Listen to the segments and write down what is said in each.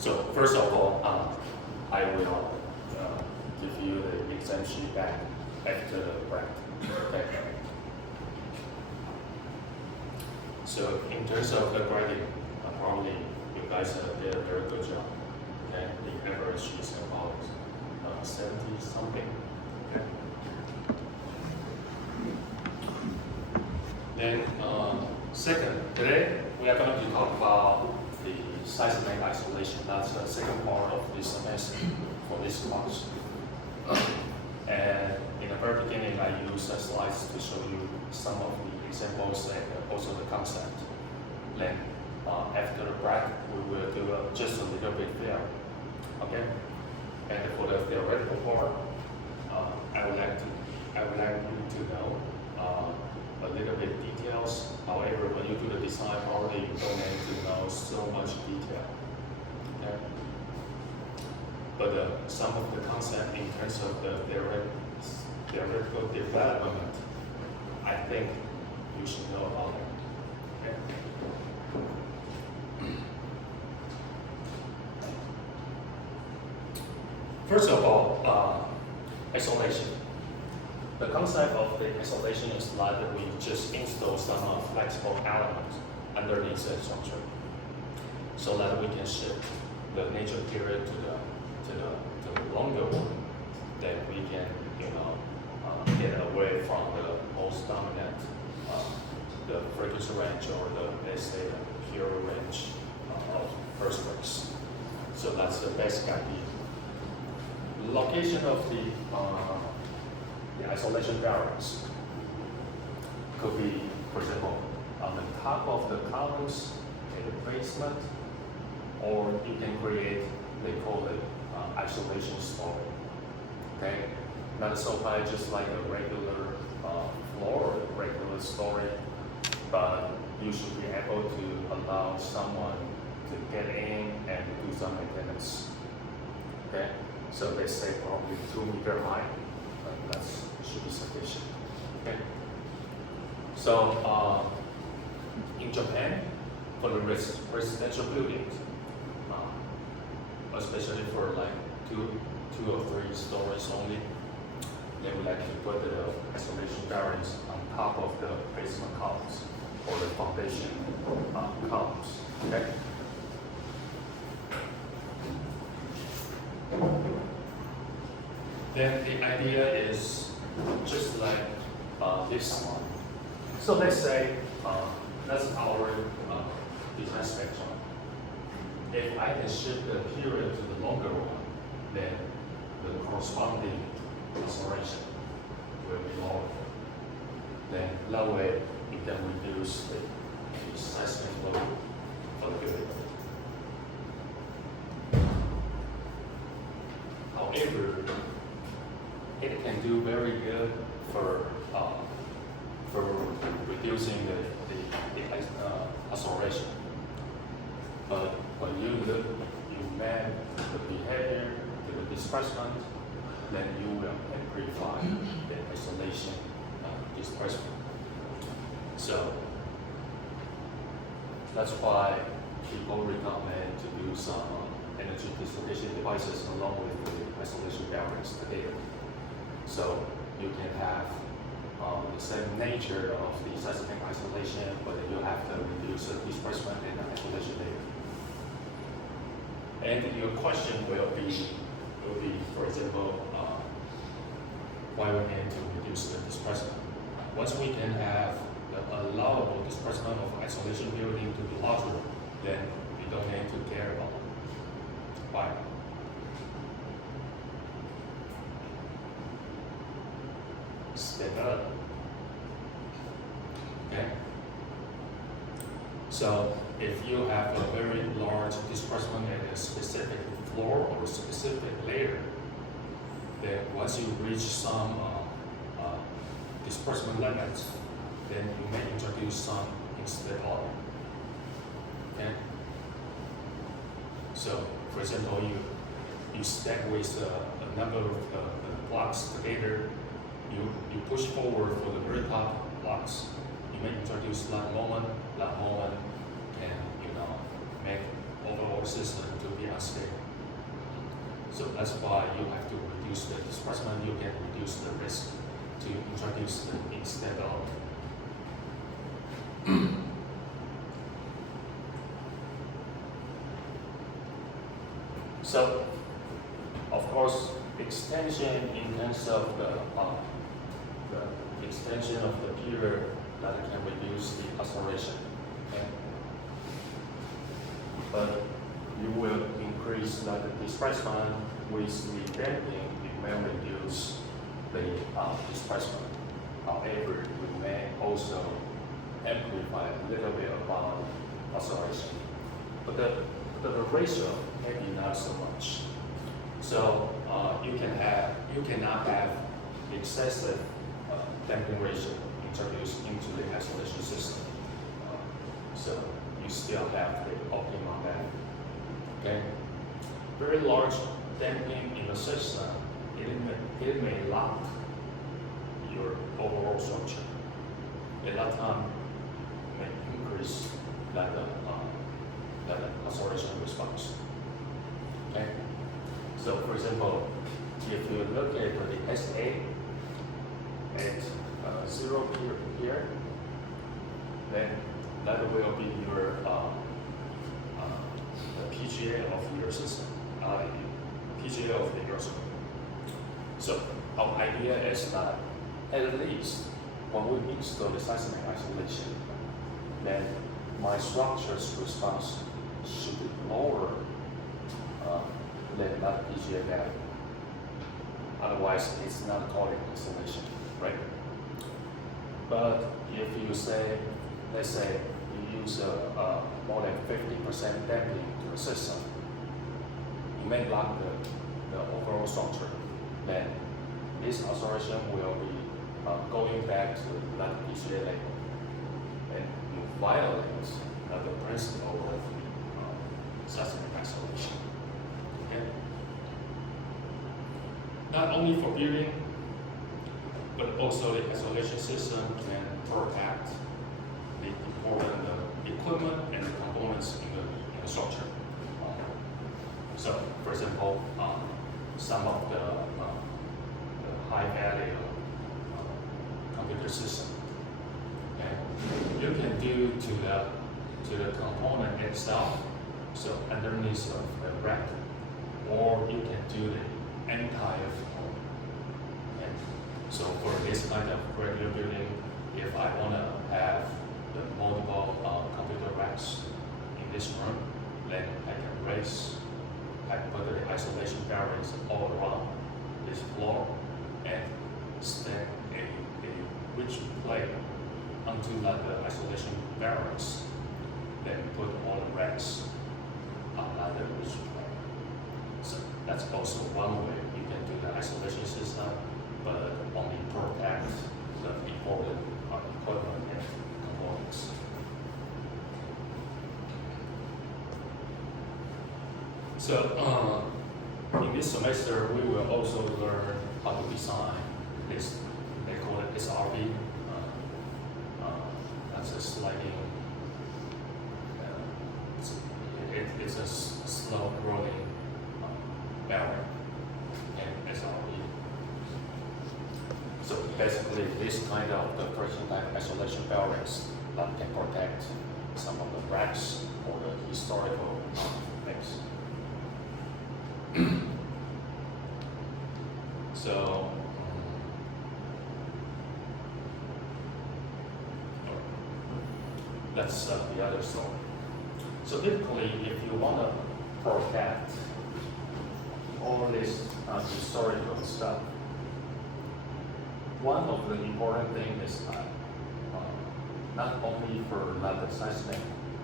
So first of all, I will give you the exam sheet back after the break. Okay. So in terms of the grading, probably you guys did a very good job. Okay, the average is about 70 something. Okay. Then second, today we are going to talk about the seismic isolation. That's the second part of this semester for this class. And in the very beginning, I use slides to show you some of the examples and also the concept. Then after the break, we will do just a little bit there. Okay. And for the theoretical part, I would like you to know a little bit details. However, when you do the design, probably you don't need to know so much detail. Okay? But some of the concept in terms of the theoretical development, I think you should know about it. Okay? First of all, isolation. The concept of the isolation is that we just install some flexible elements underneath the structure, so that we can shift the nature period to the longer one. Then we can, get away from the most dominant, the frequency range or let's say the pure range of earthquakes. So that's the basic idea. The location of the isolation variance could be, for example, on the top of the columns in the basement, or you can create, they call it isolation story. Okay, not so high, just like a regular floor or a regular story, but you should be able to allow someone to get in and do some maintenance. Okay, so they say probably 2 meters high. That should be sufficient. Okay. So in Japan, for the residential buildings, especially for like two or three stories only, they would like to put the isolation variance on top of the basement columns or the foundation columns. Okay. Then the idea is just like this one. So let's say that's our design spectrum. If I can shift the period to the longer one, then the corresponding acceleration will be lower. Then that way you can reduce the seismic load for the building. However, it can do very good for reducing the acceleration. But when you map the behavior to the displacement, then you will amplify the isolation displacement. So that's why people recommend to do some energy dissipation devices along with the isolation variance together. So you can have the same nature of the seismic isolation, but then you have to reduce the displacement and the isolation layer. And your question will be, for example, why we need to reduce the displacement? Once we can have the allowable displacement of isolation building to be larger, then we don't need to care about it. Why? Stability. Okay. So if you have a very large displacement at a specific floor or a specific layer, then once you reach some displacement limits, then you may introduce some instability. Okay. So, for example, you stack with a number of blocks together. You push forward for the very top blocks. You may introduce that moment can make overall system to be unstable. So that's why you have to reduce the displacement, you can reduce the risk to introduce the instead of. So, of course, extension in terms of the extension of the period that can reduce the acceleration. Okay? But you will increase the displacement with the damping, it may reduce the displacement. However, we may also amplify a little bit about acceleration. But the ratio maybe not so much. So you cannot have excessive damping ratio introduced into the isolation system. So you still have the optimum value. Okay? Very large damping in the system, it may lock your overall structure. At that time, may increase that acceleration response. Okay? So for example, if you look at the SA at 0 here, then that will be your the PGA of your system, PGA of the earthquake. So our idea is that at least when we install the seismic isolation, then my structure's response should be lower than that PGA value. Otherwise, it's not called isolation, right? But if you say, let's say, you use more than 50% damping to the system, you may block the overall structure, then this acceleration will be going back to that PGA level, and you violate the principle of seismic isolation. Okay? Not only for building, but also the isolation system can protect the important equipment and the components in the structure. So, for example, some of the high-value computer system, and you can do to the component itself. So underneath of the rack, or you can do the entire component. And so for this kind of regular building, if I want to have the multiple computer racks in this room, then I can put the isolation barriers all around this floor and stack a ridge plate onto the isolation barriers, then put all the racks on the ridge plate. So that's also one way you can do the isolation system, but only protect the important equipment and components. So in this semester, we will also learn how to design this. They call it SRB. That's a sliding. It's a slow rolling barrier and SRB. So basically, this kind of the friction type isolation barriers that can protect some of the racks or the historical things. So that's the other story. So typically, if you want to protect all this historical stuff, one of the important things is that not only for the seismic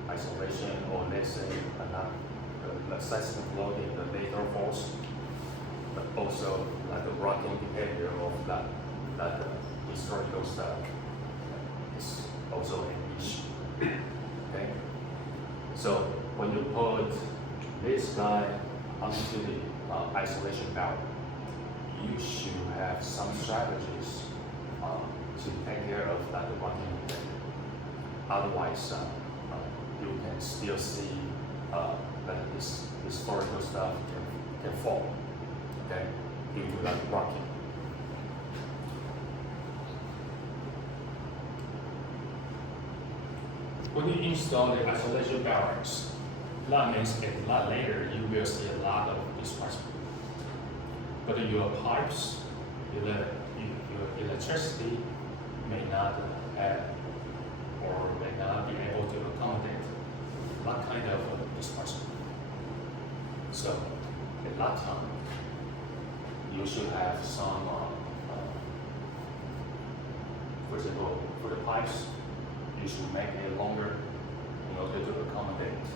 isolation, or let's say the seismic loading, the lateral force, but also the rocking behavior of that historical stuff is also an issue. Okay, so when you put this guy onto the isolation barrier, you should have some strategies to take care of that rocking behavior. Otherwise, you can still see that this historical stuff can fall. okay, due to that rocking. When you install the isolation bearings, that means a lot later you will see a lot of displacement. But your pipes, your electricity may not have or may not be able to accommodate that kind of displacement. So at that time, you should have some, for example, for the pipes, you should make it longer in order to accommodate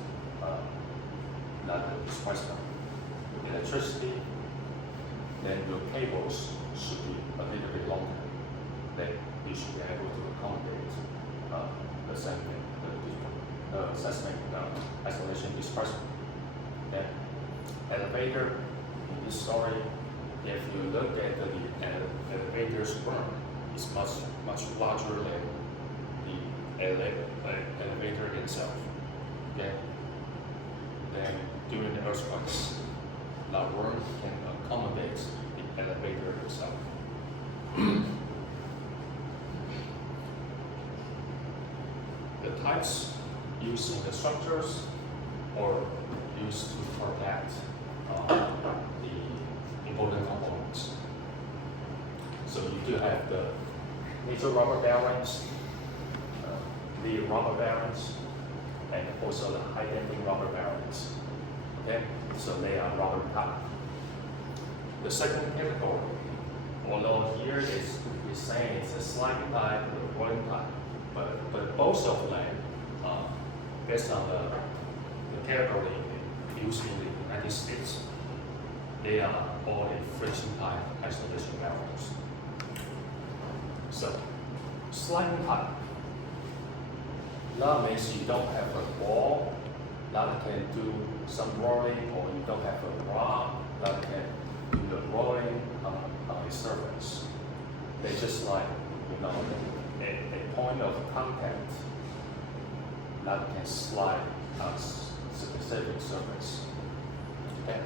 that displacement. Electricity, then your cables should be a little bit longer. Then you should be able to accommodate the seismic, seismic isolation displacement. Then elevator, in this story, if you look at the elevator's berm, it's much larger than the elevator itself. Okay? Then during the earthquakes, the berm can accommodate the elevator itself. The types used in the structures or used to protect the important components. So you do have the major rubber bearings, the rubber bearings, and also the high damping rubber bearings. Okay, so they are rubber type. The second category, although here is saying it's a sliding type or a rolling type, but both of them, based on the category used in the United States, they are all a friction type isolation bearings. So, sliding type. That means you don't have a ball that can do some rolling, or you don't have a rod that can do the rolling on a surface. They just like, a point of contact that can slide on a specific surface. Okay.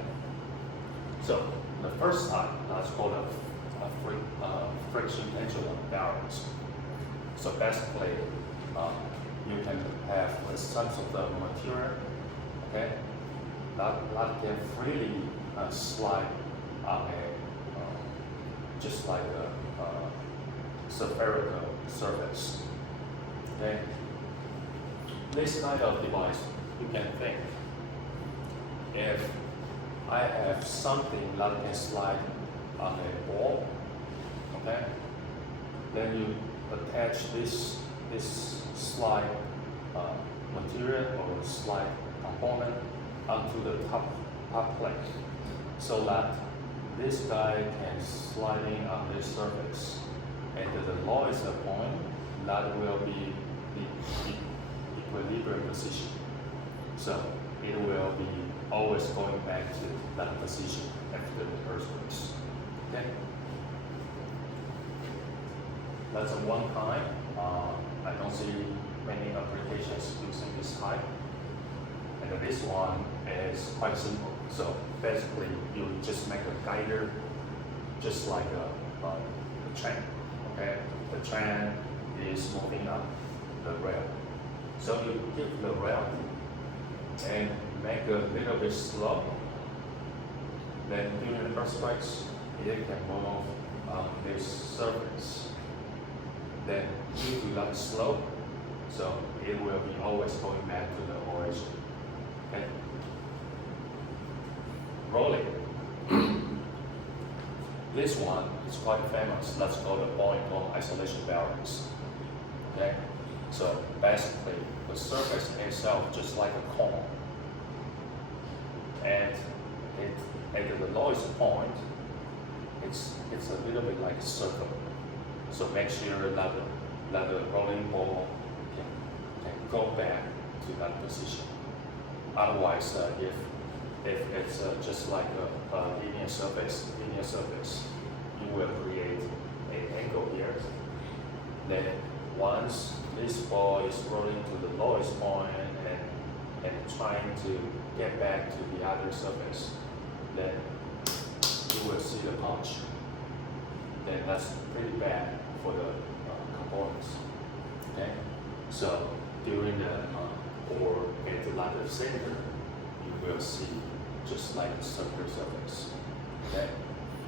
So the first type, that's called a friction pendulum bearings. So basically, you can have some of the material, okay, that can freely slide on a just like a spherical surface. Okay, this kind of device, you can think, if I have something that can slide on a ball, okay, then you attach this slide material or slide component onto the top plate, so that this guy can sliding on this surface, and the lowest point that will be the equilibrium position. So it will be always going back to that position after the earthquakes. Okay. That's a one kind. I don't see many applications using this type. And this one is quite simple. So basically, you just make a guider, just like a train. Okay, the train is moving up the rail. So you give the rail and make a little bit slow. Then during the earthquakes, it can move on this surface. Then due to that slope, so it will be always going back to the origin. Okay. Rolling. This one is quite famous. That's called the ball isolation bearings. Okay. So basically, the surface itself just like a cone, and at the lowest point, it's a little bit like a circle. So make sure that the rolling ball can go back to that position. Otherwise, if it's just like a linear surface, you will create an angle here. Then once this ball is rolling to the lowest point and trying to get back to the other surface, then you will see the punch. Then that's pretty bad for the components. Okay, so during the or at the ladder center, you will see just like a circular surface. Okay,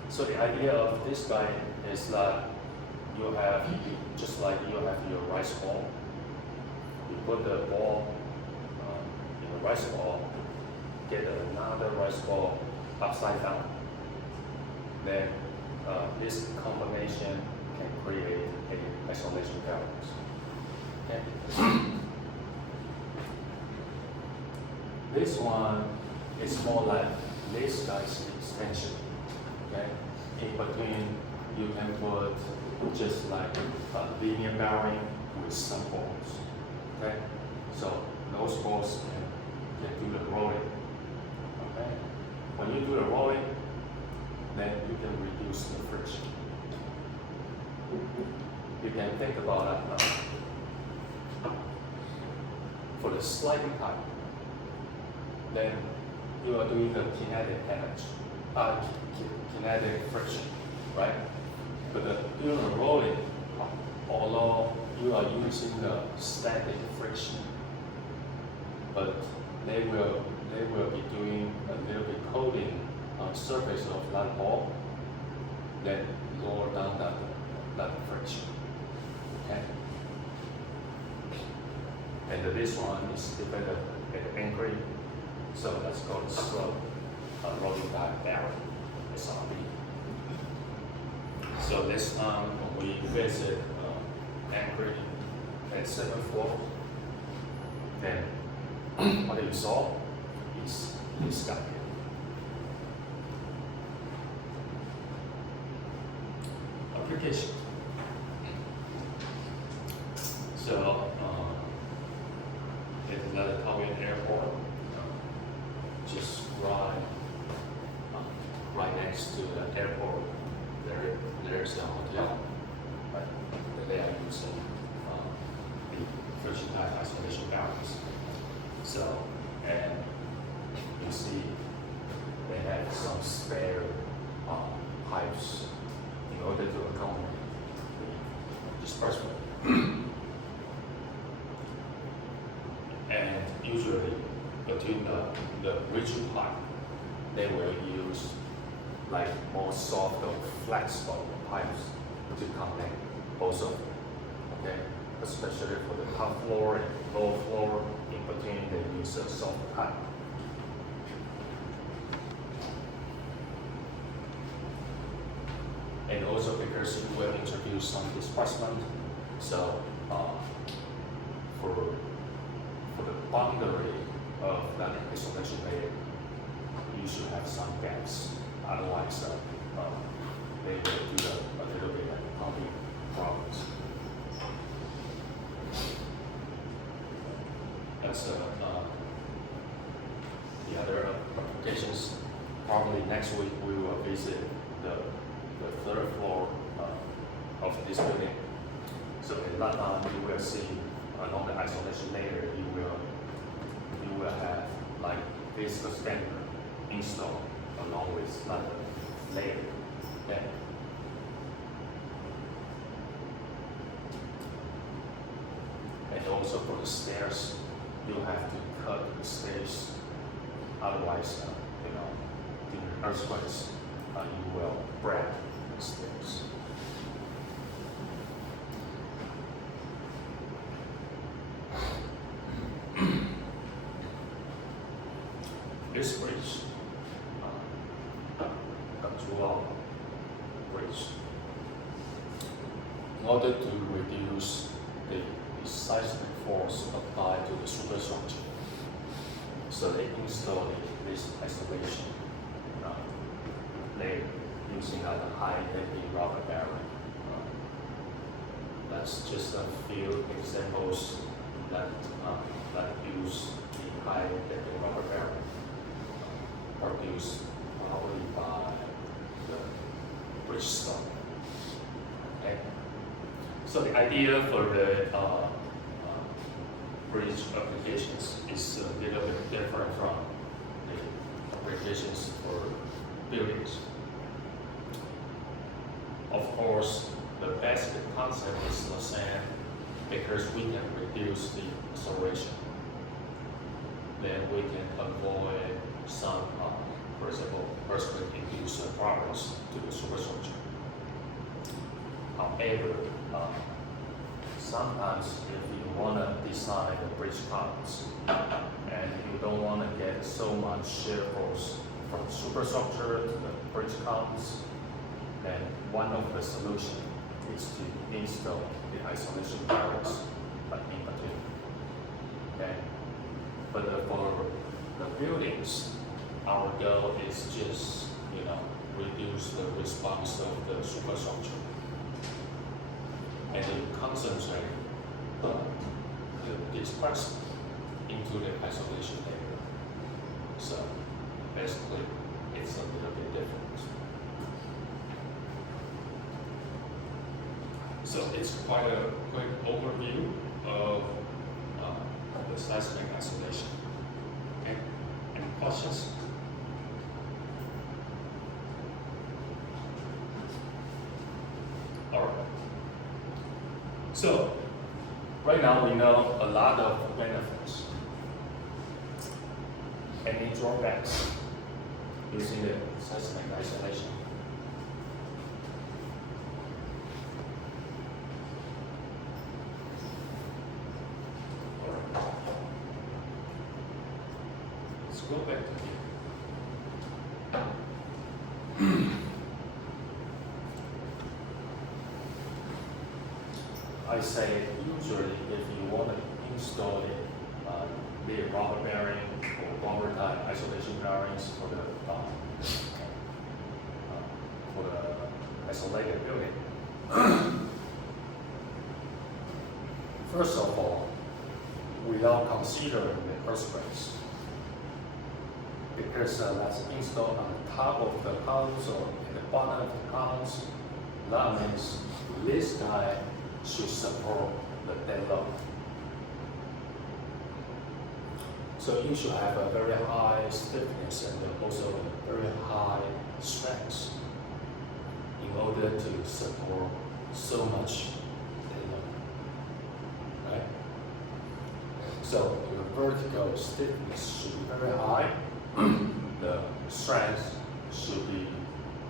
so the idea of this guy is that you have just like you have your rice ball. You put the ball in the rice ball, get another rice ball upside down. Then this combination can create a isolation balance. Okay. This one is more like this guy's extension. Okay. In between, you can put just like a linear bearing with some balls. Okay. So those balls can do the rolling. Okay. When you do the rolling, then you can reduce the friction. You can think about that for the sliding type. Then you are doing the kinetic energy, kinetic friction, right? But during the rolling, although you are using the static friction, but they will be doing a little bit coating on the surface of that ball, then lower down that friction. Okay. And this one is developed at Anchorage, so that's called slow rolling die bearing, SRB. So this time when we visit Anchorage at 7th floor, then what you saw is this guy. Application. So at the Taoyuan Airport, just right next to the airport, there's a hotel, right? That they are using the friction type isolation balance. So, and you see they have some spare pipes in order to accommodate the disbursement. And usually between the rigid pipe, they will use like more soft or flexible pipes to connect both of them. Okay, especially for the top floor and low floor, in between they use a soft pipe. And also because you will introduce some displacement, so for the boundary of that isolation layer, you should have some gaps. Otherwise, they will do a little bit of pumping problems. That's the other applications. Probably next week we will visit the third floor of this building. So in that time, you will see along the isolation layer, you will have like this suspender installed along with that layer. Okay. And also for the stairs, you have to cut the stairs. Otherwise, in earthquakes, you will break the stairs. This bridge, Ganzhuo Bridge, in order to reduce the seismic force applied to the superstructure, so they installed this isolation layer using a high-density rubber bearing. That's just a few examples that use the high-density rubber bearing produced probably by the Bridgestone. Okay. So the idea for the bridge applications is a little bit different from the applications for buildings. of course, the basic concept is the same because we can reduce the acceleration. Then we can avoid some, for example, earthquake-induced problems to the superstructure. However, sometimes if you want to design the bridge columns and you don't want to get so much shear force from superstructure to the bridge columns, then one of the solutions is to install the isolation barriers in between. Okay? But for the buildings, our goal is just, reduce the response of the superstructure and then concentrate the dispersion into the isolation layer. So basically, it's a little bit different. So it's quite a quick overview of the seismic isolation. Okay, any questions? All right. So right now we know a lot of benefits. Any drawbacks using the seismic isolation? Let's go back to here. I say usually if you want to install the rubber bearing or rubber type isolation bearings for the isolated building. First of all, without considering the earthquakes, because that's installed on the top of the columns or at the bottom of the columns, that means this guy should support the dead load. So you should have a very high stiffness and also a very high strength in order to support so much dead load. Right? So your vertical stiffness should be very high. The strength should be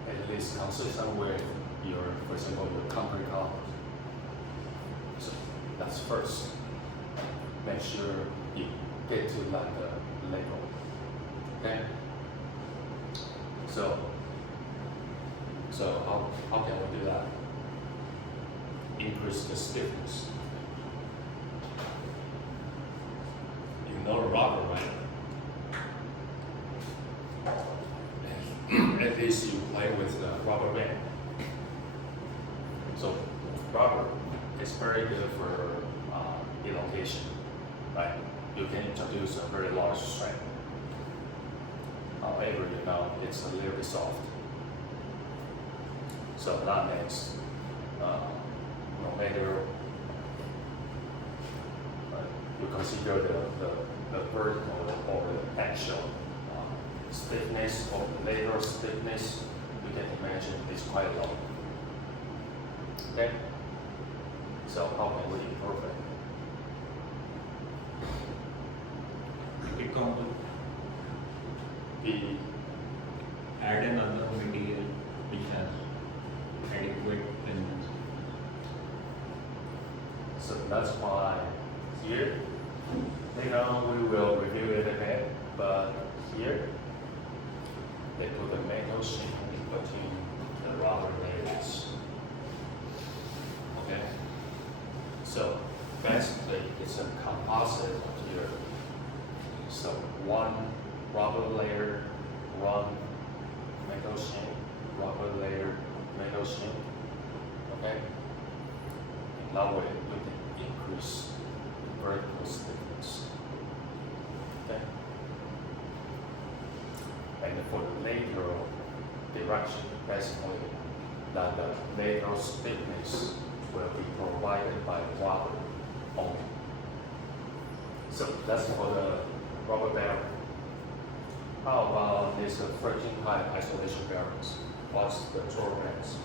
at least consistent with your, for example, your concrete columns. So that's first. Make sure you get to like the level. Okay? So how can we do that? Increase the stiffness. You know rubber, right? At least you play with the rubber band. So rubber is very good for elongation, right? You can introduce a very large strength. However, it's a little bit soft. So that means no matter you consider the vertical or the actual stiffness or the lateral stiffness, you can imagine it's quite low. Okay? So how can we improve it? It can The add another material which has adequate resistance. So that's why here, we will review it again, but here, they put the metal sheet in between the rubber layers. Okay? So basically, it's a composite material. So one rubber layer, one metal sheet, rubber layer, metal sheet. Okay? In that way, we can increase the vertical stiffness. Okay? And for the lateral direction, basically, that the lateral stiffness will be provided by rubber only. So that's for the rubber bearing. How about this friction type isolation bearings? What's the drawbacks?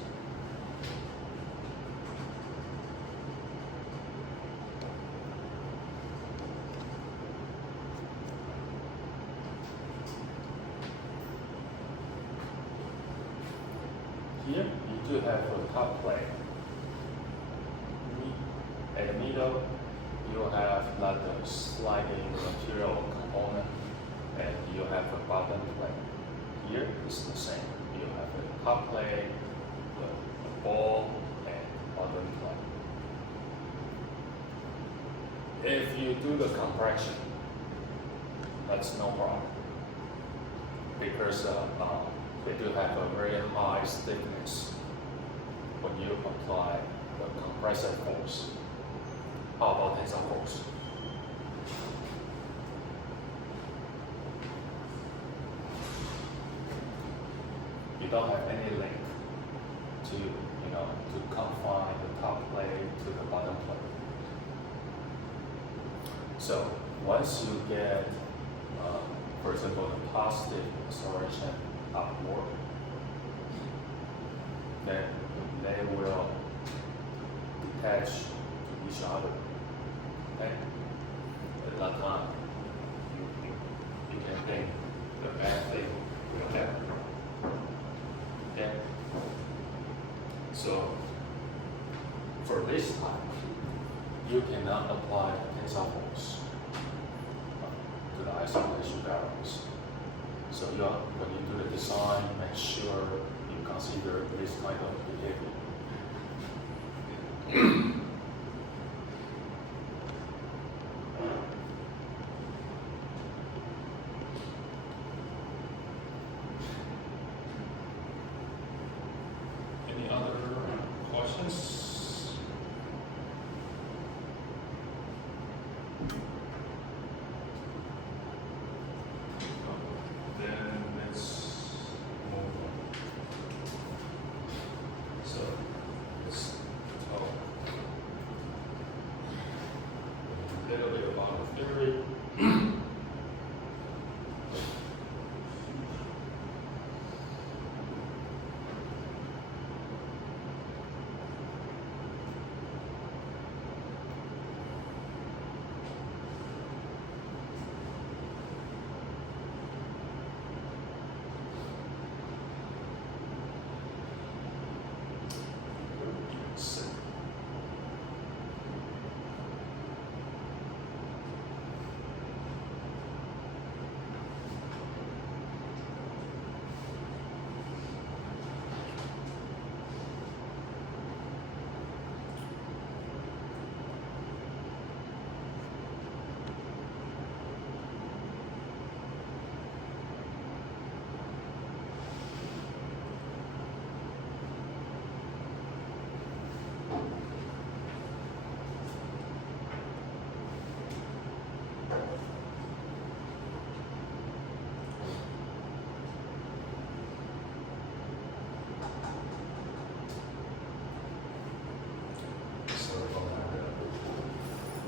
here you do have a top plate. At the middle, you have like the sliding material component, and you have a bottom plate. Here is the same. You have the top plate, the ball, and bottom plate. If you do the compression, that's no problem because they do have a very high stiffness when you apply the compressor force. How about tensile force? You don't have any link to confine the top plate to the bottom plate. So once you get, for example, the positive acceleration upward, then they will detach to each other. Okay? At that time, you can think the bad thing will happen. Okay? So for this time, you cannot apply tensile force to the isolation barrels. So when you do the design, make sure you consider this kind of behavior. Any other questions? Then let's move on. So let's talk a little bit about the theory.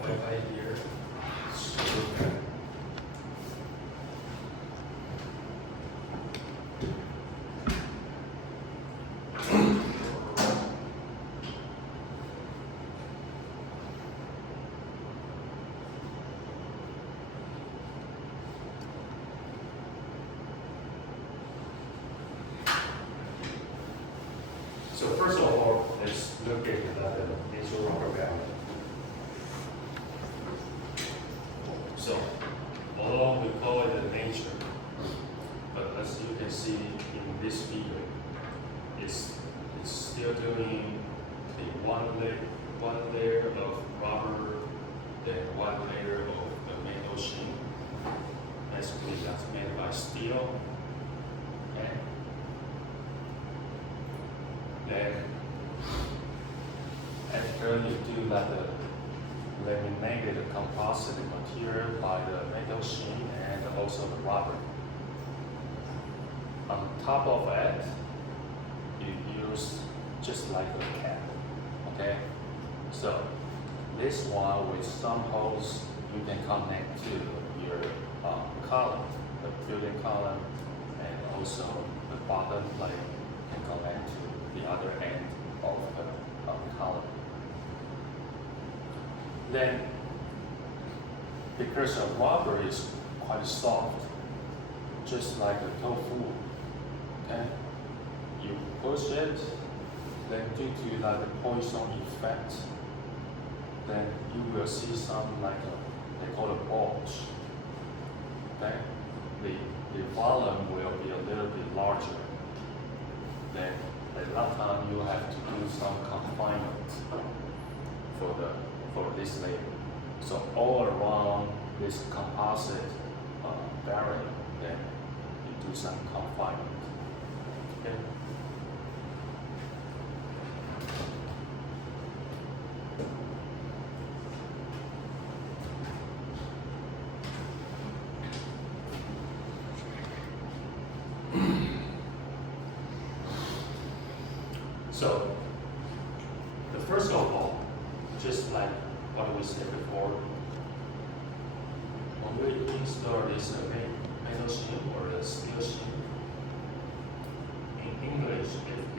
Wi-Fi here. So first of all, let's look at the initial rubber valve. So, although we call it a nature, but as you can see in this figure, it's still doing the one layer of rubber, then one layer of the metal sheet. Basically, that's made by steel. Okay. Then, after you do that, laminated composite material by the metal sheet and also the rubber. On top of it, you use just like a cap. Okay? So this one with some holes you can connect to your column, the building column, and also the bottom plate can connect to the other end of the column. Then, because the rubber is quite soft, just like a tofu, okay, you push it, then due to like the Poisson effect, then you will see some like they call it bulge. Okay, the volume will be a little bit larger. Then at that time you have to do some confinement for this layer. So all around this composite barrier, then you do some confinement. Okay. So, the first of all, just like what we said before, when we install this metal shim or the steel shim, in English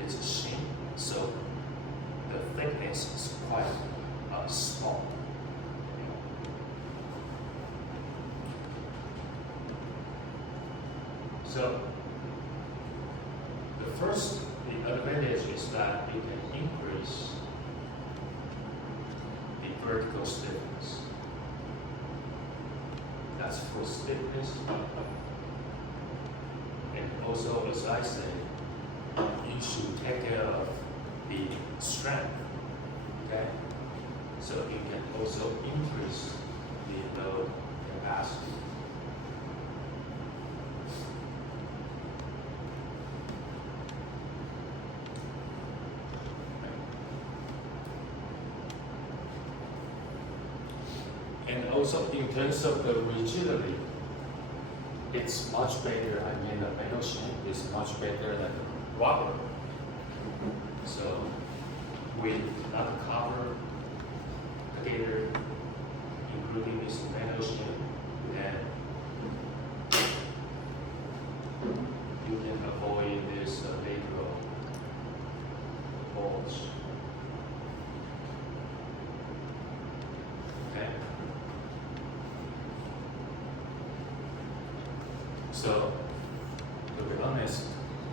it's a shim, so the thickness is quite small. So, the advantage is that you can increase the vertical stiffness. That's for stiffness. And also, as I say, you should take care of the strength. Okay? So you can also increase the load capacity. And also in terms of the rigidity, it's much better. I mean, the metal shim is much better than rubber. So with that cover together, including this metal shim, then you can avoid this lateral bulge. Okay. So, to be honest,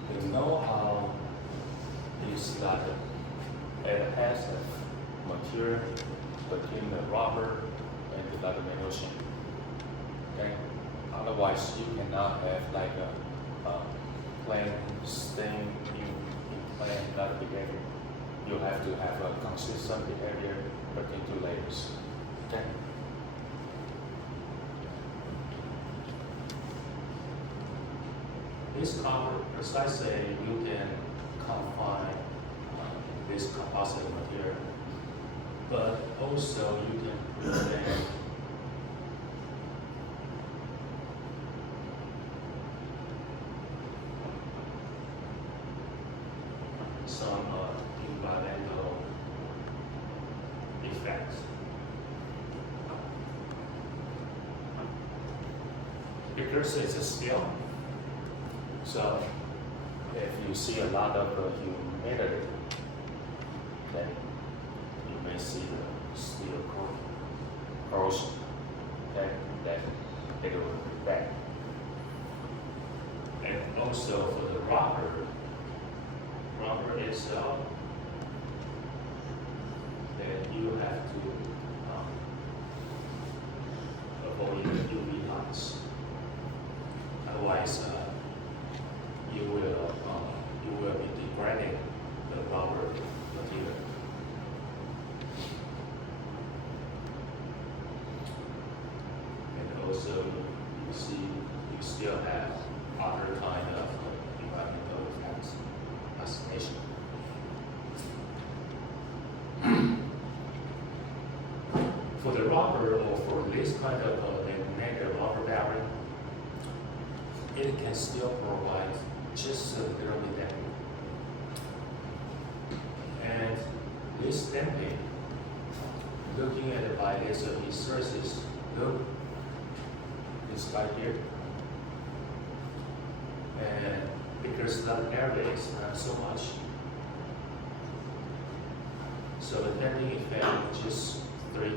the know-how is that it has a material between the rubber and the metal shim. Okay? Otherwise, you cannot have like a plain stain in plain that behavior. You have to have a consistent behavior between two layers. Okay? This cover, as I say, you can confine this composite material, but also you can prevent some environmental effects. Because it's a steel. So, if you see a lot of humidity, then you may see the steel corrosion. Okay, then it will be bad. And also for the rubber itself, then you have to avoid UV lights. Otherwise, you will be degrading the rubber material. And also, you see, you still have other kind of environmental effects, as mentioned. For the rubber, or for this kind of negative rubber bearing, it can still provide just a little bit damping. And this damping, looking at it by this hysteresis, look, it's right here. And because that area is not so much, so the damping effect is just 3 to 5%.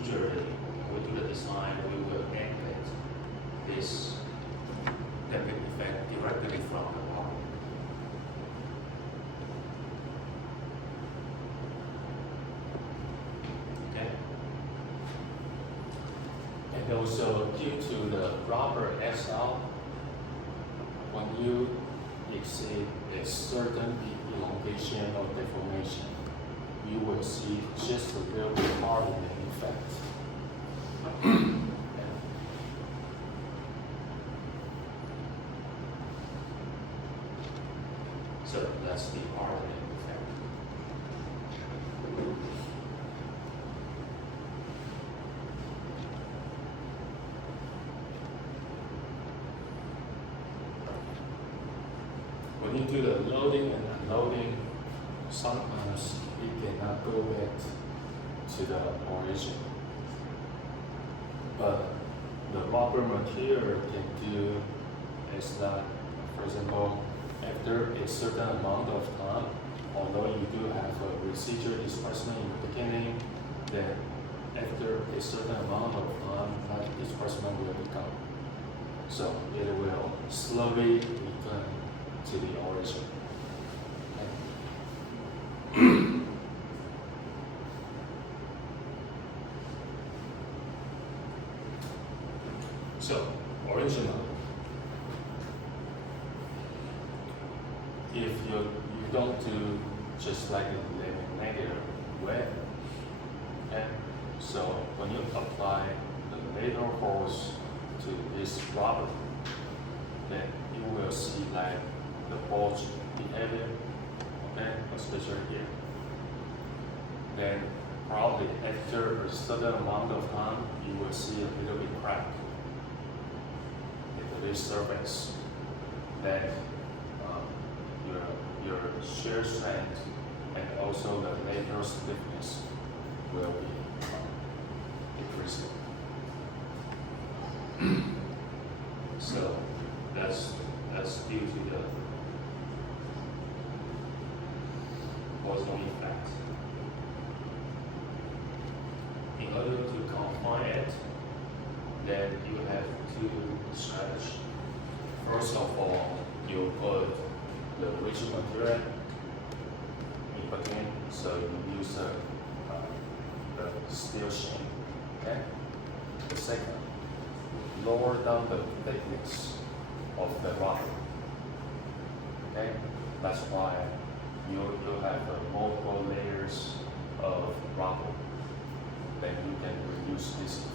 Usually, when we do the design, we will animate this damping effect directly from the wall. also due to the rubber SL, when you exceed a certain elongation or deformation, you will see just a little hardening effect. So that's the hardening effect. When you do the loading and unloading, sometimes it cannot go back to the origin. But the rubber material can do is that, for example, after a certain amount of time, although you do have a residual displacement in the beginning, then after a certain amount of time, that displacement will be gone. So it will slowly return to the origin. So, originally, if you don't do just like a laminated way, okay? So when you apply the laser force to this rubber, then you will see like the bulge behavior, okay, especially here. Then probably after a certain amount of time, you will see a little bit crack into this surface. That your shear strength and also the lateral stiffness will be decreasing. So that's due to the Poisson effect. In order to confine it, then you have two strategies. First of all, you put the rigid material in between, so you use the steel sheen. Okay. The second, lower down the thickness of the rubber. Okay, that's why you have multiple layers of rubber. Then you can reduce this effect.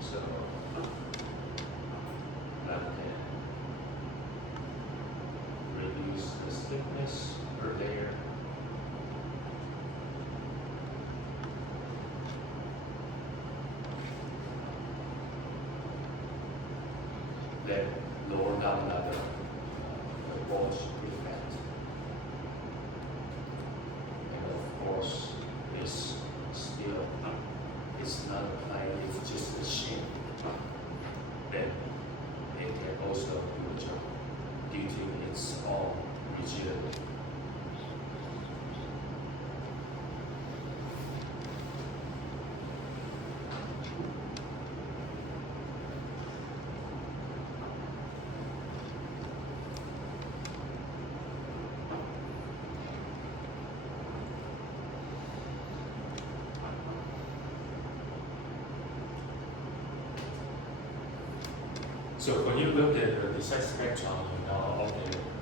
So that can reduce the stiffness per layer. Then lower down the bulge effect. And of course, this still is not applied with just the sheen. Then it can also do a job due to its own rigidity. So when you look at the design spectrum, of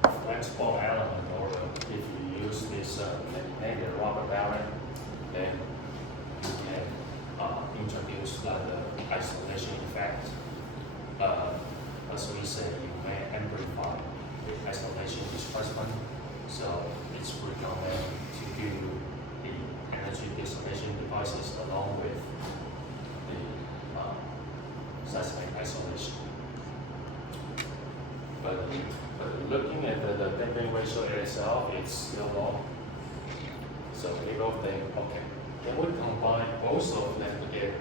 the flexible element, or if you use this laminated rubber bearing, then you can introduce the isolation effect. As we say, you may amplify the isolation displacement. So it's recommended to do the energy dissipation devices along with the seismic isolation. But looking at the damping ratio itself, it's still low. So we will think, okay, can we combine both of them together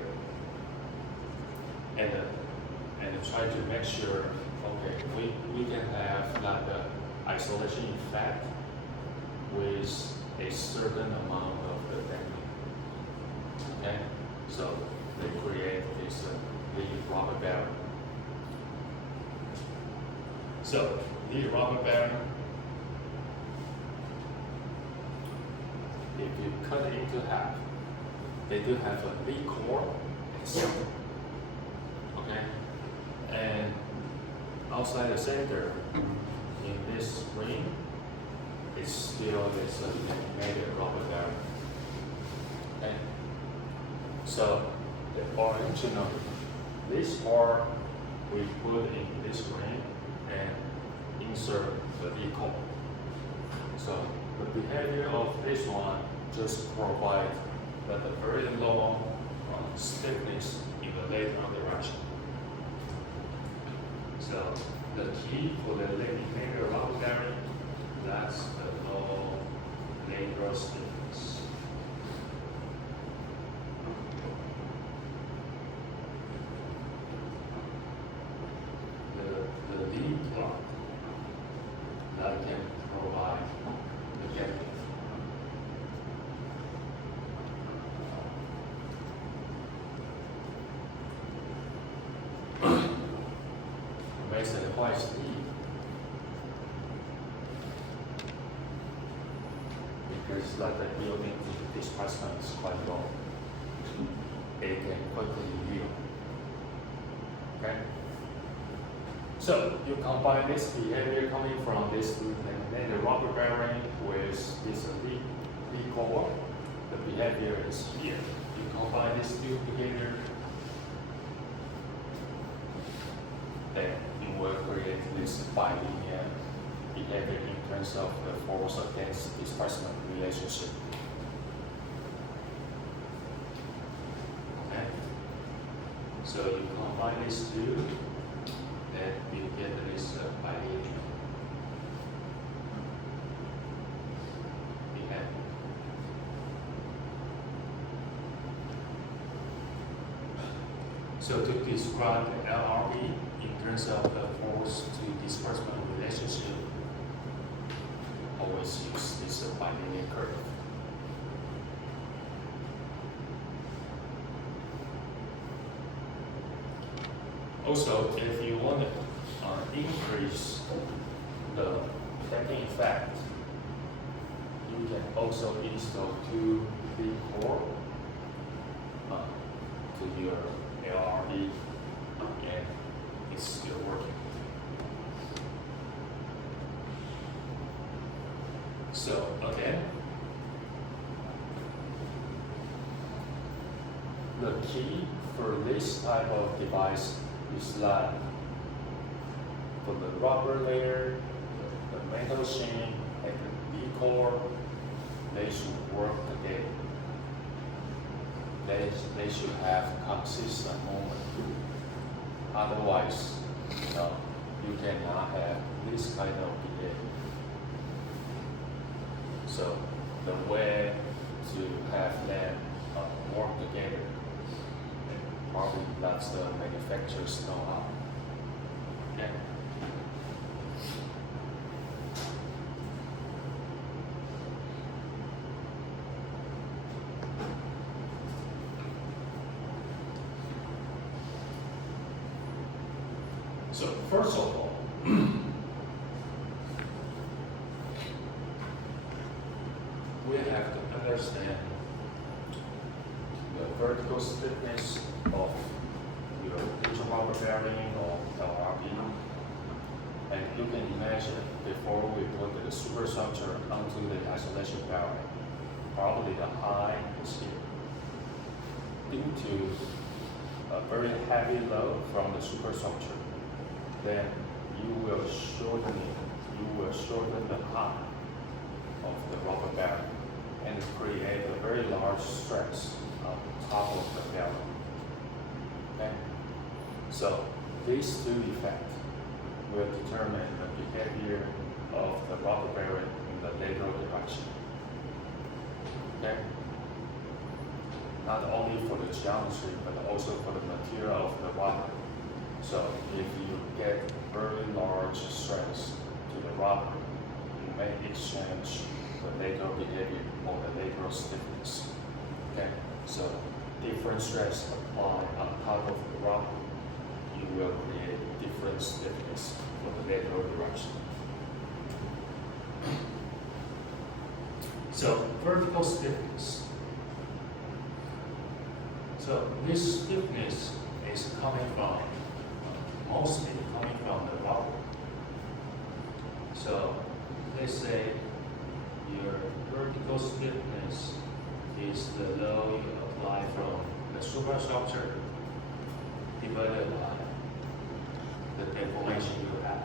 and try to make sure, okay, we can have like the isolation effect with a certain amount of the damping. Okay, so they create this lead rubber bearing. So lead rubber bearing, if you cut it into half, they do have a lead core and center. Okay, and outside the center, in this ring, it's still this laminated rubber bearing. Okay, so the original, this part we put in this ring and insert the lead core. So the behavior of this one just provide that a very low stiffness in the lateral direction. So the key for the lateral rubber bearing, that's the low lateral stiffness. The lead plug that can provide the gap. Basically, why is lead? Because like the yielding displacement is quite low. It can quickly yield. Okay? So you combine this behavior coming from this laminated rubber bearing with this lead core. The behavior is here. You combine these two together, then you will create this bilinear behavior in terms of the force against displacement relationship. Okay? So you combine these two, then you get this bilinear behavior. So to describe the LRB in terms of the force to displacement relationship, always use this bilinear curve. Also, if you want to increase the damping effect, you can also install two lead core to your LRB, and it's still working. So again, the key for this type of device is that for the rubber layer, the metal sheen, and the lead core, they should work together. They should have consistent movement. Otherwise, you cannot have this kind of behavior. So the way to have them work together, probably that's the manufacturer's know-how. Okay. So first of all, we have to understand the vertical stiffness of your rigid rubber bearing or LRB. And you can imagine before we put the superstructure onto the isolation bearing, probably the high is here. Due to a very heavy load from the superstructure, then you will shorten the height of the rubber bearing and create a very large stress on top of the bearing. Okay? So these two effects will determine the behavior of the rubber bearing in the lateral direction. Okay? Not only for the geometry, but also for the material of the rubber. So if you get very large stress to the rubber, you may exchange the lateral behavior or the lateral stiffness. Okay, so different stress applied on top of the rock, you will create different stiffness for the lateral direction. So vertical stiffness. So this stiffness is coming from, mostly coming from the rock. So let's say your vertical stiffness is the load you apply from the superstructure divided by the deformation you have.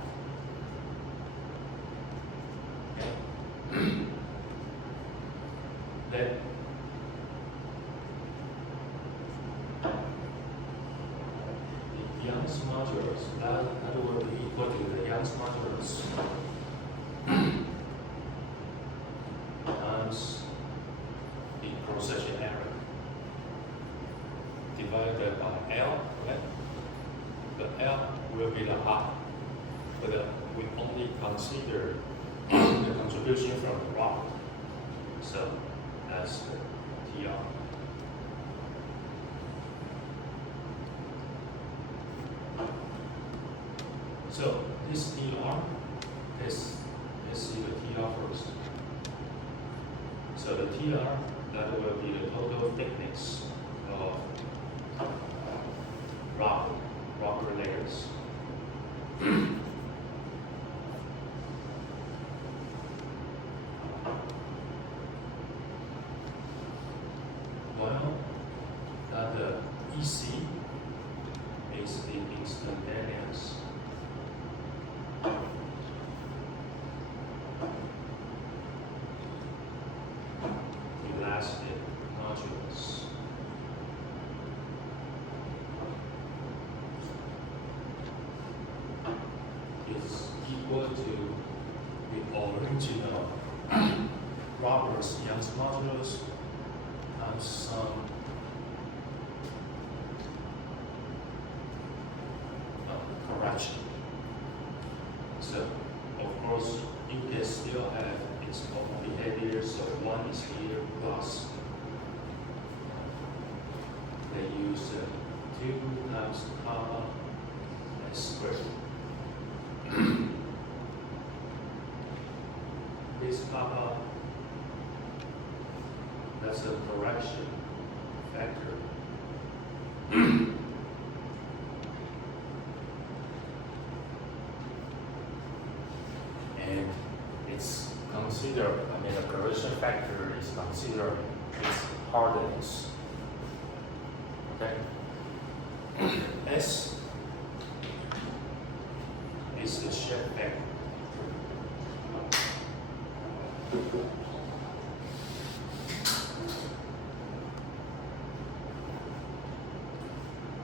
Okay? Then the Young's modulus, that will be equal to the Young's modulus times the cross-section area divided by L, okay? The L will be the R, but we only consider the contribution from the rock. So that's the TR. So this TR, let's see the TR first. So the TR, that will be the total thickness of rocker layers. Well, that the EC is the instantaneous elastic modulus. Is equal to the original Robert's Young's modulus times some correction. So, of course, you can still have its own behavior, so 1 is here plus. They use 2 times comma and square. This kappa, that's the correction factor. And it's considered, the correction factor is considered its hardness. Okay? S is the shape factor.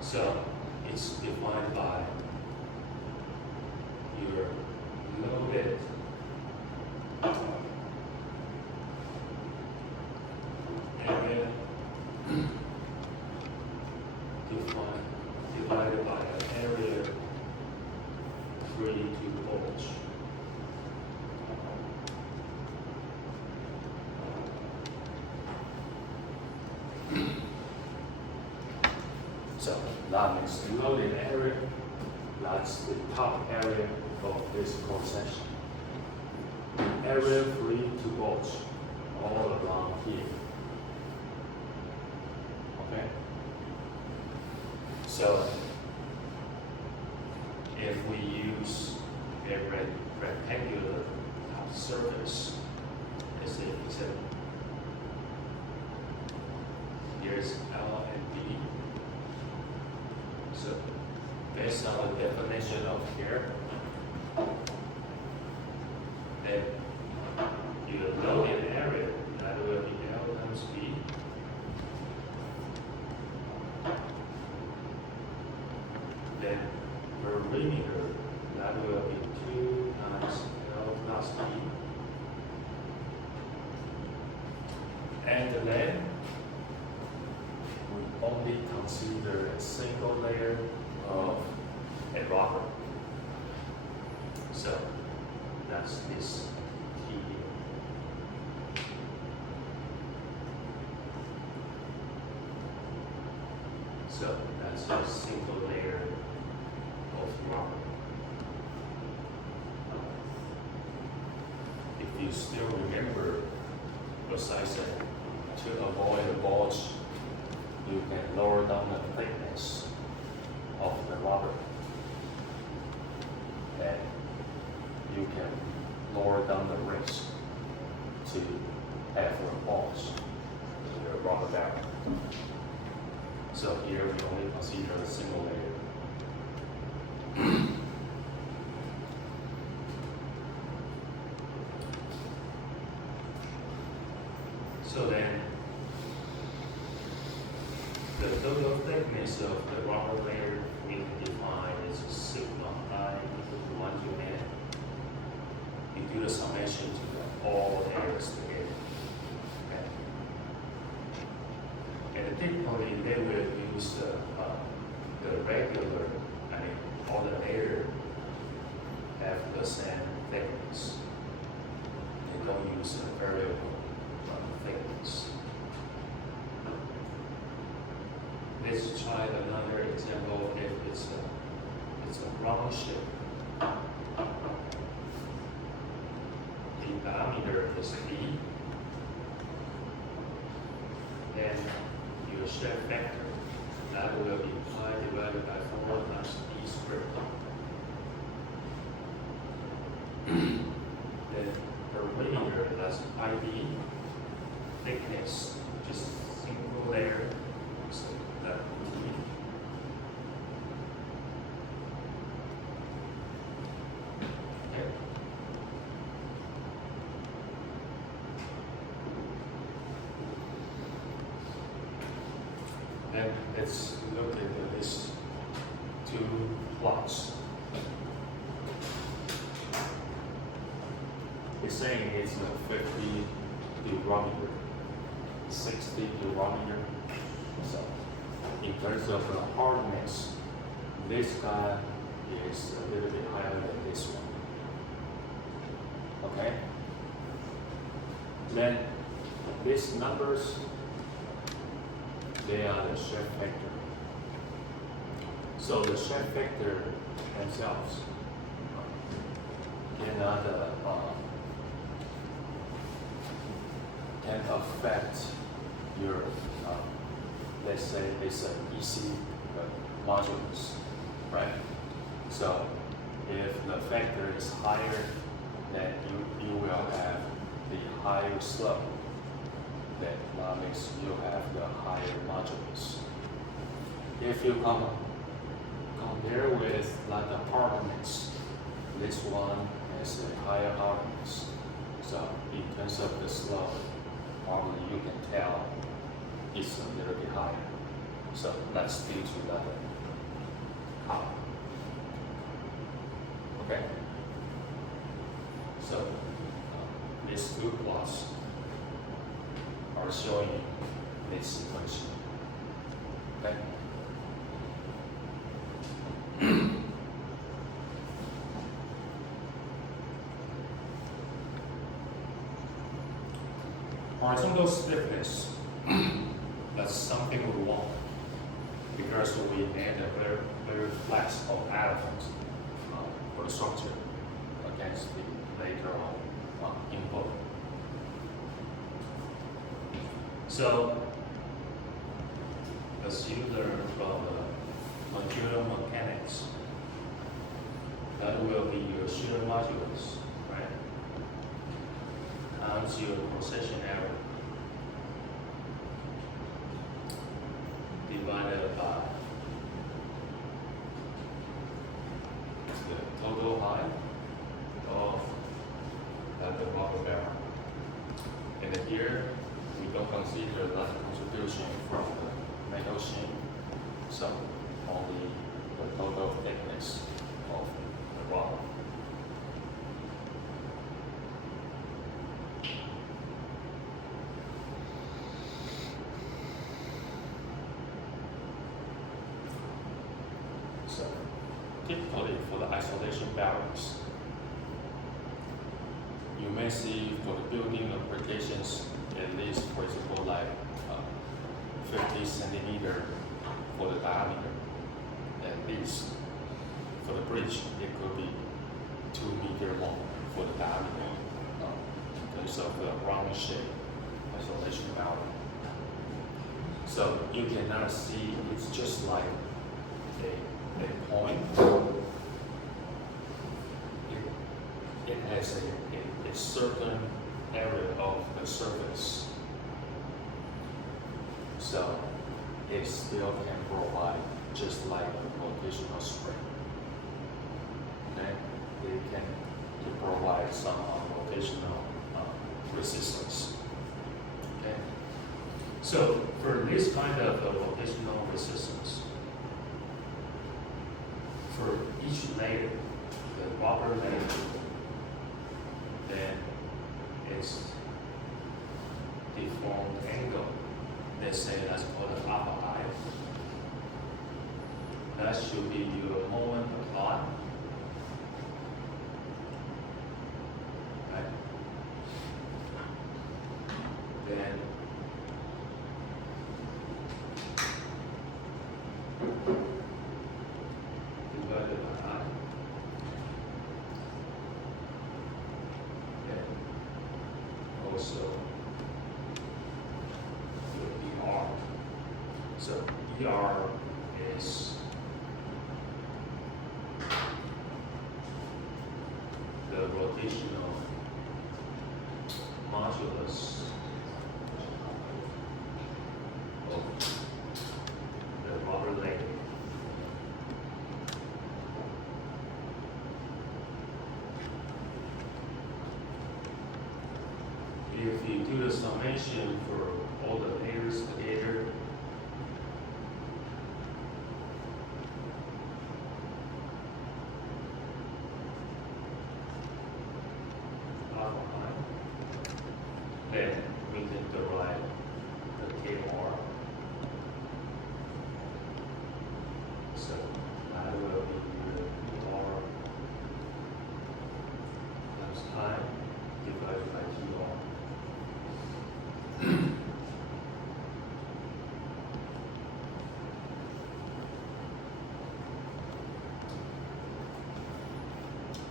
So it's defined by your loaded area divided by an area free to bulge. So that means the loaded area, that's the top area of this cross-section. Area free to bulge all around here. Okay? So if we use a rectangular surface, let's say here's L and B. So based on the definition of here, then your loaded area, that will be L times B. Then perimeter, that will be 2 times L plus B. And then we only consider a single layer of a rocker. So that's this T here. So that's a single layer of rubber. If you still remember, as I said, to avoid the bulge, you can lower down the thickness of the rubber. And you can lower down the risk to have a bulge in your rubber barrel. So here we only consider a single layer. So then, the total thickness of the rubber layer we can define as sigma I equal to 1 to n. You do the summation to the all layers together. Okay. And typically they will use the regular, all the layer have the same thickness. They don't use a variable thickness. Let's try another example if it's a round shape. The diameter is d, and your shape vector, that will be pi divided by 4 times d squared. Then perimeter, that's id, thickness, just single layer, so that would be okay. Then let's look at these two plots. It's saying it's a 50 durometer, 60 durometer. So, in terms of the hardness, this guy is a little bit higher than this one. Okay? Then, these numbers, they are the shape vector. So, the shape vector themselves cannot can affect your, let's say it's an EC modulus, right? So if the factor is higher, then you will have the higher slope. That makes you have the higher modulus. If you compare with like the hardness, this one has a higher hardness. So in terms of the slope, probably you can tell it's a little bit higher. So that's due to that column. Okay? So these two plots are showing this equation. Okay? Horizontal stiffness, that's something we want because we need a very, very flexible element for the structure against the later on input. So, as you learn from material mechanics, that will be your shear modulus, right? Times your precession error divided by the total height of the rubber barrel. And here we don't consider that contribution from the metal sheen, so only the total thickness of the rubber. So, typically for the isolation barrels, you may see for the building applications, at least for example like 50 centimeter for the diameter. At least for the bridge, it could be 2 meters long for the diameter because of the round shape isolation valve. So you cannot see, it's just like a point. It has a certain area of the surface. So it still can provide just like a rotational spring. Okay? It can provide some rotational resistance. Okay? So for this kind of rotational resistance, for each layer, the rubber layer, then it's deformed angle. Let's say that's called an alpha I. That should be your moment applied. Right? Then divided by I. Then also your ER. So ER is the rotational modulus of the rubber layer. If you do the summation for all the layers together, then we can derive the KR. So that will be the R times time divided by TR.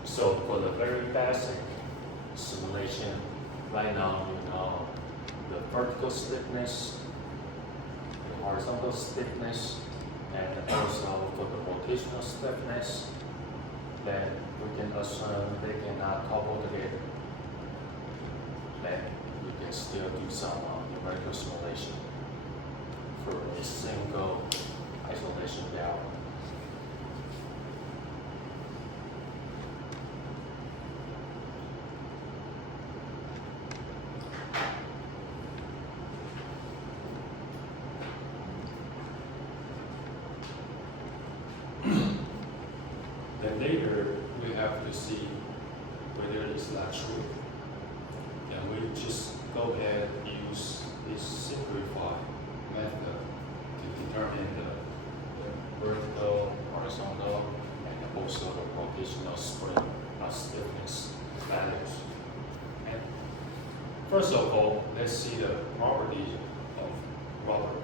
So for the very basic simulation, right now you know the vertical stiffness, the horizontal stiffness, and also for the rotational stiffness. Then we can assume they cannot couple together. Then we can still do some numerical simulation for a single isolation valve. Then later, we have to see whether it's not true. And we just go ahead and use this simplified method to determine the vertical, horizontal, and also the rotational spring stiffness values. And first of all, let's see the property of rubber.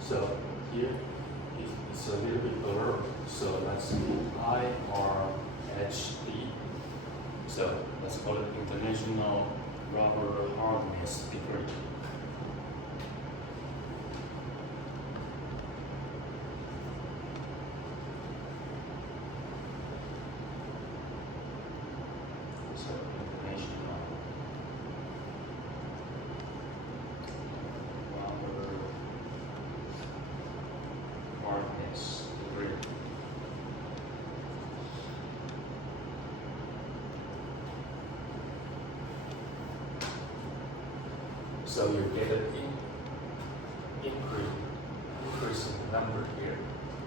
So here it's a little bit blurred. So let's IRHD. So let's call it International Rubber Hardness Degree. So International Rubber Hardness Degree. So you get an increasing number here,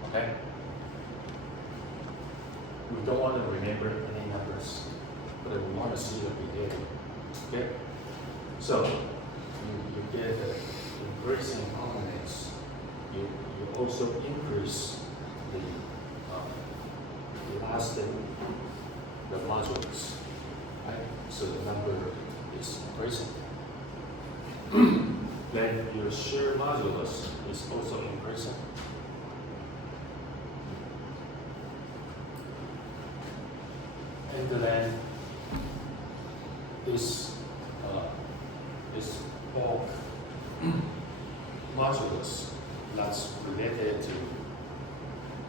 okay? We don't want to remember any numbers, but we want to see the behavior, okay? So you get the increasing hardness. You also increase the elastic the modulus, right? So the number is increasing. Then your shear modulus is also increasing. And then this bulk modulus that's related to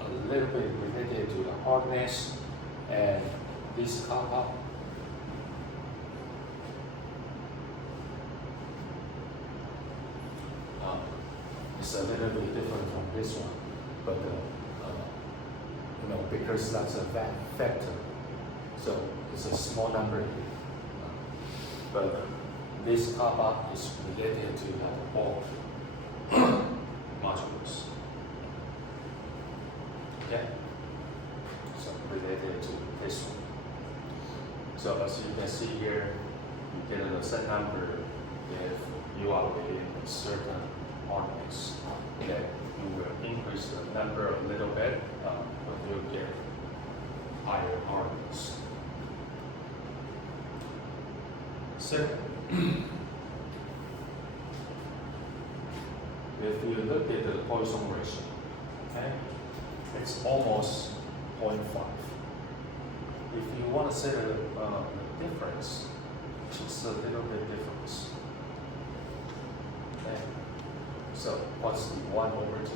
a little bit related to the hardness and this kappa. It's a little bit different from this one, but because that's a vector, so it's a small number here. But this kappa is related to that bulk modulus. Okay? So related to this one. So as you can see here, you get the same number if you are within a certain hardness. Okay? You will increase the number a little bit when you get higher hardness. Second, if you look at the Poisson ratio, okay, it's almost 0.5. If you want to say the difference, just a little bit difference. Okay, so what's the 1/2?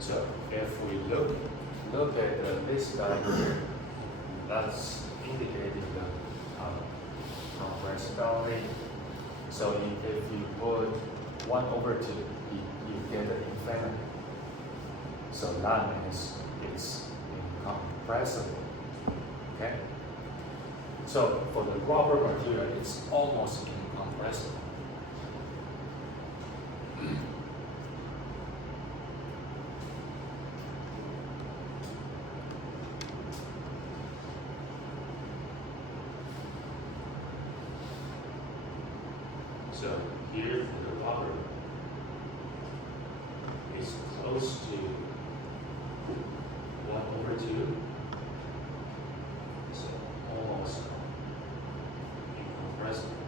So if we look at this guy here, that's indicating the compressibility. So if you put 1/2, you get the infinity. So that means it's incompressible. Okay? So for the rubber material, it's almost incompressible. So here for the rubber is close to 1/2. So almost incompressible.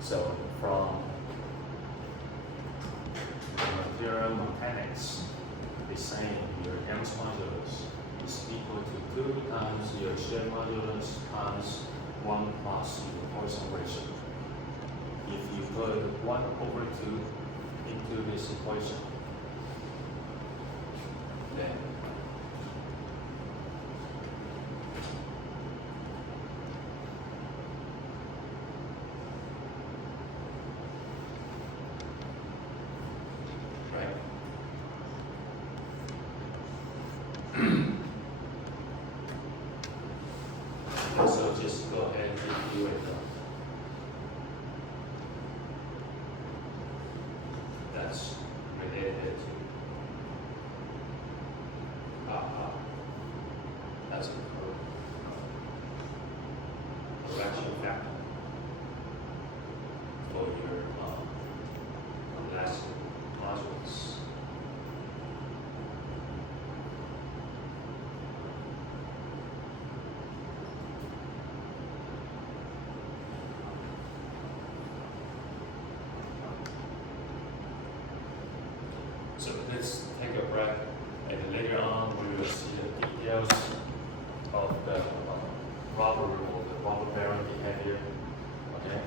So from material mechanics, it's saying your Young's modulus is equal to 2 times your shear modulus times 1 plus your Poisson ratio. If you put 1/2 into this equation, then right? So just go ahead and do it. That's related to that's a correction factor for your elastic modulus. So let's take a break, and later on we will see the details of the rubber or the rubber bearing behavior. Okay,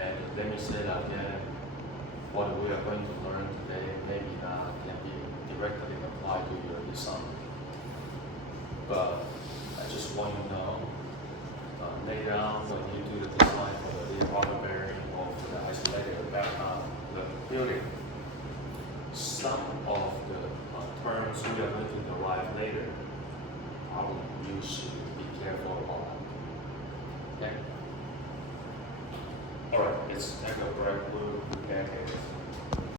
and let me say that again. What we are going to learn today maybe not can be directly applied to your design, but I just want you to know later on when you do the design for the rubber bearing or for the isolated the building. Some of the terms we are going to derive later, probably you should be careful about that. Okay? Alright, let's it's echo bright blue repair cables.